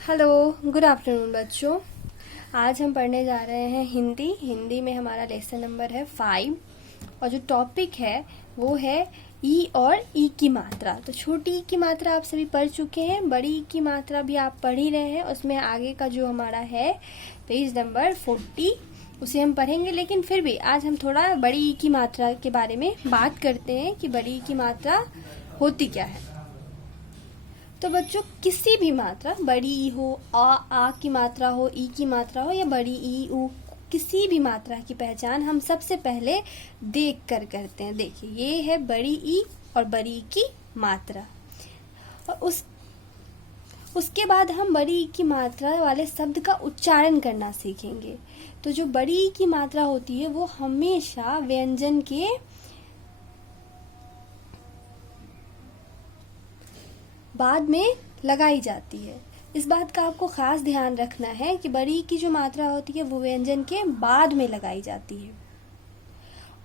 Hello, good afternoon बच्चों। आज हम पढ़ने जा रहे हैं हिंदी में हमारा लेसन नंबर है 5 और जो टॉपिक है वो है ई और ई की मात्रा। तो छोटी ई की मात्रा आप सभी पढ़ चुके हैं, बड़ी ई की मात्रा भी आप पढ़ ही रहे हैं। उसमें आगे का जो हमारा है पेज नंबर 40 उसे हम पढ़ेंगे, लेकिन फिर भी आज हम थोड़ा बड़ी ई की मात्रा के बारे में बात करते हैं कि बड़ी ई की मात्रा होती क्या है। तो बच्चों, किसी भी मात्रा, बड़ी ई हो, आ की मात्रा हो, ई की मात्रा हो या बड़ी ई ऊ, किसी भी मात्रा की पहचान हम सबसे पहले देख कर करते हैं। देखिए, ये है बड़ी ई और बड़ी ई की मात्रा। और उसके बाद हम बड़ी ई की मात्रा वाले शब्द का उच्चारण करना सीखेंगे। तो जो बड़ी ई की मात्रा होती है वो हमेशा व्यंजन के बाद में लगाई जाती है। इस बात का आपको खास ध्यान रखना है कि बड़ी की जो मात्रा होती है वो व्यंजन के बाद में लगाई जाती है।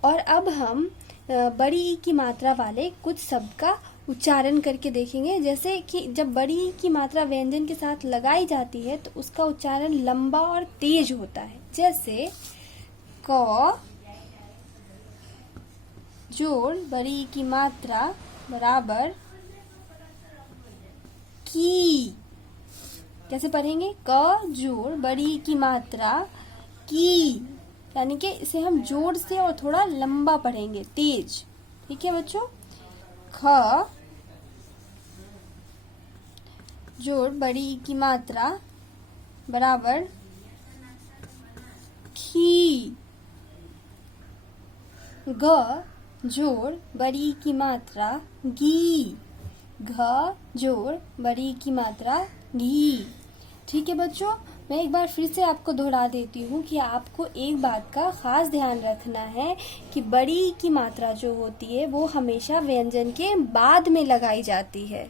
और अब हम बड़ी की मात्रा वाले कुछ शब्द का उच्चारण करके देखेंगे। जैसे कि जब बड़ी की मात्रा व्यंजन के साथ लगाई जाती है तो उसका उच्चारण लंबा और तेज होता है। जैसे क जोड़ बड़ी की मात्रा बराबर की। कैसे पढ़ेंगे? क जोड़ बड़ी की मात्रा की, यानी कि इसे हम जोड़ से और थोड़ा लंबा पढ़ेंगे, तेज। ठीक है बच्चों? ख जोड़ बड़ी की मात्रा बराबर खी। ग जोड़ बड़ी की मात्रा गी। घ जोड़ बड़ी की मात्रा घी। ठीक है बच्चों, मैं एक बार फिर से आपको दोहरा देती हूँ कि आपको एक बात का खास ध्यान रखना है कि बड़ी की मात्रा जो होती है वो हमेशा व्यंजन के बाद में लगाई जाती है।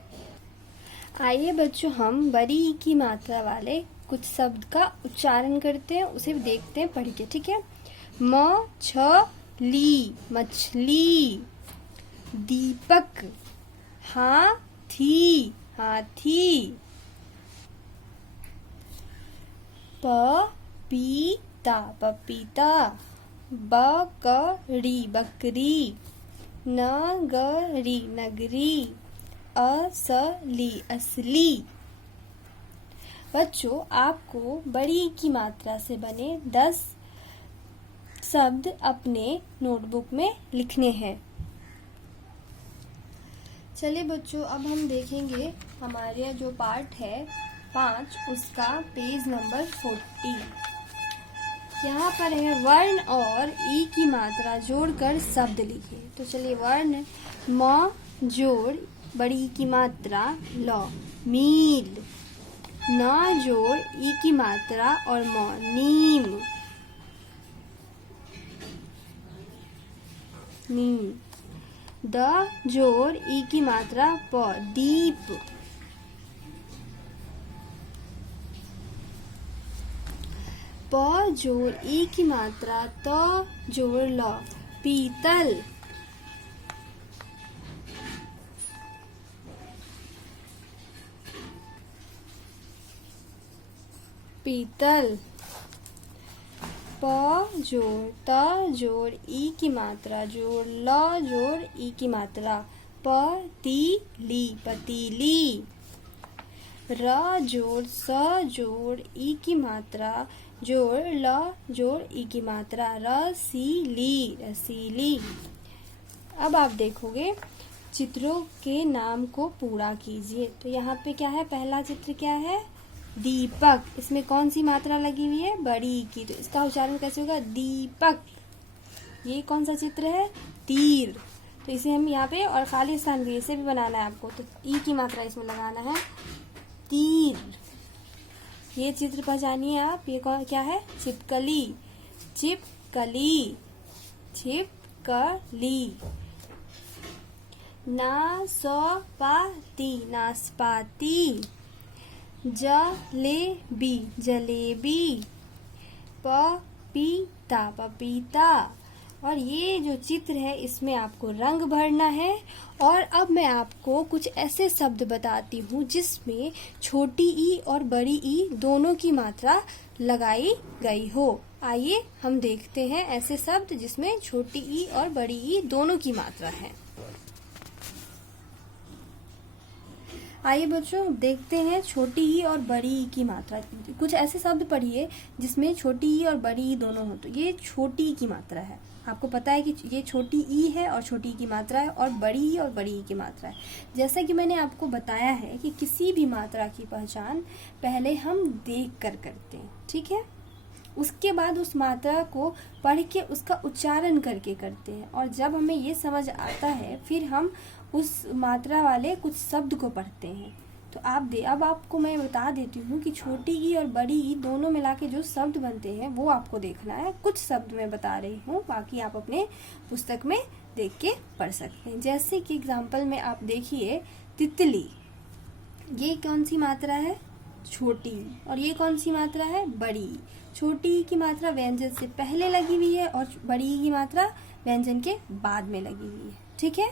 आइए बच्चों, हम बड़ी की मात्रा वाले कुछ शब्द का उच्चारण करते हैं, उसे देखते हैं पढ़ के। ठीक है? मछली, मछली। दीपक, हाथी, हाथी। पपीता, पपीता। बकरी, बकरी। नगरी, नगरी। असली, असली। बच्चों, आपको बड़ी की मात्रा से बने 10 शब्द अपने नोटबुक में लिखने हैं। चलिए बच्चों, अब हम देखेंगे हमारे जो पार्ट है 5 उसका पेज नंबर 40। यहाँ पर है वर्ण और ई की मात्रा जोड़कर शब्द लिखे। तो चलिए, वर्ण म जोड़ बड़ी ई की मात्रा ल, मील। न जोड़ ई की मात्रा और म, नीम, नीम। द जोड़ ई की मात्रा प, दीप। प जोड़ ई की मात्रा त जोड़ ल, पीतल। पीतल। प जोड़ त जोड़ ई की मात्रा जोड़ ल जोड़ ई की मात्रा, पतीली, पतीली। र जोड़ स जोड़ ई की मात्रा जोड़ ल जोड़ ई की मात्रा, रसीली, रसीली। अब आप देखोगे, चित्रों के नाम को पूरा कीजिए। तो यहाँ पे क्या है? पहला चित्र क्या है? दीपक। इसमें कौन सी मात्रा लगी हुई है? बड़ी की। तो इसका उच्चारण कैसे होगा? दीपक। ये कौन सा चित्र है? तीर। तो इसे हम यहाँ पे, और खाली स्थान भी इसे भी बनाना है आपको, तो ई की मात्रा इसमें लगाना है, तीर। ये चित्र पहचानिए आप, ये कौन क्या है? छिपकली, छिपकली, छिपकली। नाशपाती, नाशपाती। जलेबी, जलेबी। पपीता, पपीता। और ये जो चित्र है इसमें आपको रंग भरना है। और अब मैं आपको कुछ ऐसे शब्द बताती हूँ जिसमें छोटी ई और बड़ी ई दोनों की मात्रा लगाई गई हो। आइए हम देखते हैं ऐसे शब्द जिसमें छोटी ई और बड़ी ई दोनों की मात्रा है। आइए बच्चों देखते हैं छोटी ई और बड़ी ई की मात्रा। कुछ ऐसे शब्द पढ़िए जिसमें छोटी ई और बड़ी ई दोनों हो। तो ये छोटी ई की मात्रा है, आपको पता है कि ये छोटी ई है और छोटी ई की मात्रा है, और बड़ी ई और बड़ी ई की मात्रा है। जैसा कि मैंने आपको बताया है कि किसी भी मात्रा की पहचान पहले हम देख कर करते हैं, ठीक है। उसके बाद उस मात्रा को पढ़ के उसका उच्चारण करके करते हैं, और जब हमें ये समझ आता है फिर हम उस मात्रा वाले कुछ शब्द को पढ़ते हैं। तो अब आपको मैं बता देती हूँ कि छोटी ई और बड़ी ई दोनों मिला के जो शब्द बनते हैं वो आपको देखना है। कुछ शब्द मैं बता रही हूँ, बाकी आप अपने पुस्तक में देख के पढ़ सकते हैं। जैसे कि एग्जाम्पल में आप देखिए तितली, ये कौन सी मात्रा है? छोटी। और ये कौन सी मात्रा है? बड़ी। छोटी ई की मात्रा व्यंजन से पहले लगी हुई है और बड़ी ई की मात्रा व्यंजन के बाद में लगी हुई है, ठीक है।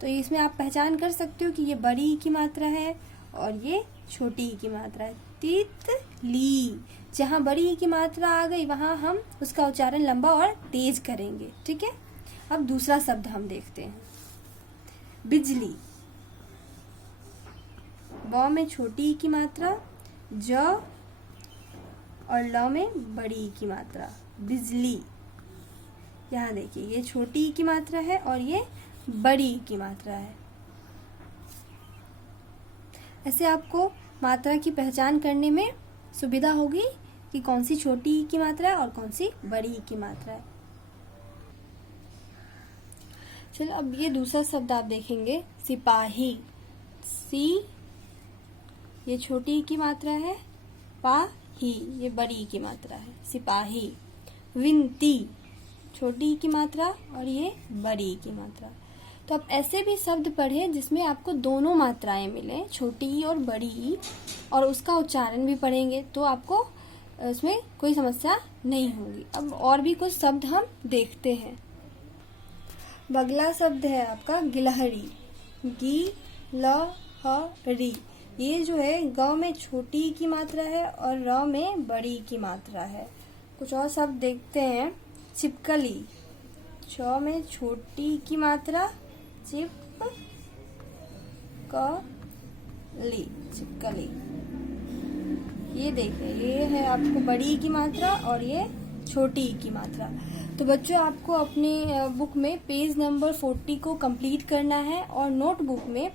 तो इसमें आप पहचान कर सकते हो कि ये बड़ी ई की मात्रा है और ये छोटी ई की मात्रा है। तितली, जहाँ बड़ी ई की मात्रा आ गई वहां हम उसका उच्चारण लंबा और तेज करेंगे, ठीक है। अब दूसरा शब्द हम देखते हैं, बिजली। ब में छोटी ई की मात्रा, ज और ल में बड़ी ई की मात्रा, बिजली। यहाँ देखिए ये छोटी ई की मात्रा है और ये बड़ी ई की मात्रा है। ऐसे आपको मात्रा की पहचान करने में सुविधा होगी कि कौन सी छोटी ई की मात्रा है और कौन सी बड़ी ई की मात्रा है। चलो अब ये दूसरा शब्द आप देखेंगे, सिपाही। सी ये छोटी ई की मात्रा है, पा ही ये बड़ी ई की मात्रा है, सिपाही। विनती, छोटी ई की मात्रा और ये बड़ी ई की मात्रा। तो आप ऐसे भी शब्द पढ़े जिसमें आपको दोनों मात्राएं मिले, छोटी ई और बड़ी ई, और उसका उच्चारण भी पढ़ेंगे तो आपको इसमें कोई समस्या नहीं होगी। अब और भी कुछ शब्द हम देखते हैं। अगला शब्द है आपका गिलहरी, गी ल ह री। ये जो है ग में छोटी ई की मात्रा है और र में बड़ी ई की मात्रा है। कुछ और शब्द देखते हैं, छिपकली। छ में छोटी ई की मात्रा, चिप क ली, छिपकली। ये देखिए ये है आपको बड़ी ई की मात्रा और ये छोटी ई की मात्रा। तो बच्चों आपको अपने बुक में पेज नंबर 40 को कंप्लीट करना है और नोटबुक में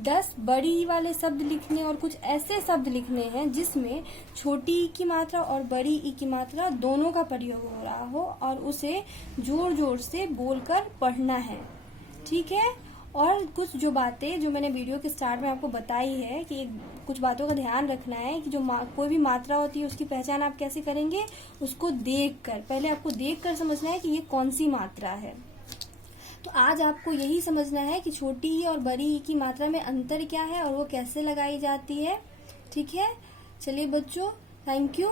10 बड़ी ई वाले शब्द लिखने और कुछ ऐसे शब्द लिखने हैं जिसमें छोटी ई की मात्रा और बड़ी ई की मात्रा दोनों का प्रयोग हो रहा हो, और उसे जोर जोर से बोलकर पढ़ना है, ठीक है। और कुछ जो बातें जो मैंने वीडियो के स्टार्ट में आपको बताई है कि कुछ बातों का ध्यान रखना है कि जो कोई भी मात्रा होती है उसकी पहचान आप कैसे करेंगे, उसको देखकर, पहले आपको देखकर समझना है कि ये कौन सी मात्रा है। तो आज आपको यही समझना है कि छोटी ई और बड़ी ई की मात्रा में अंतर क्या है और वो कैसे लगाई जाती है, ठीक है। चलिए बच्चों, थैंक यू।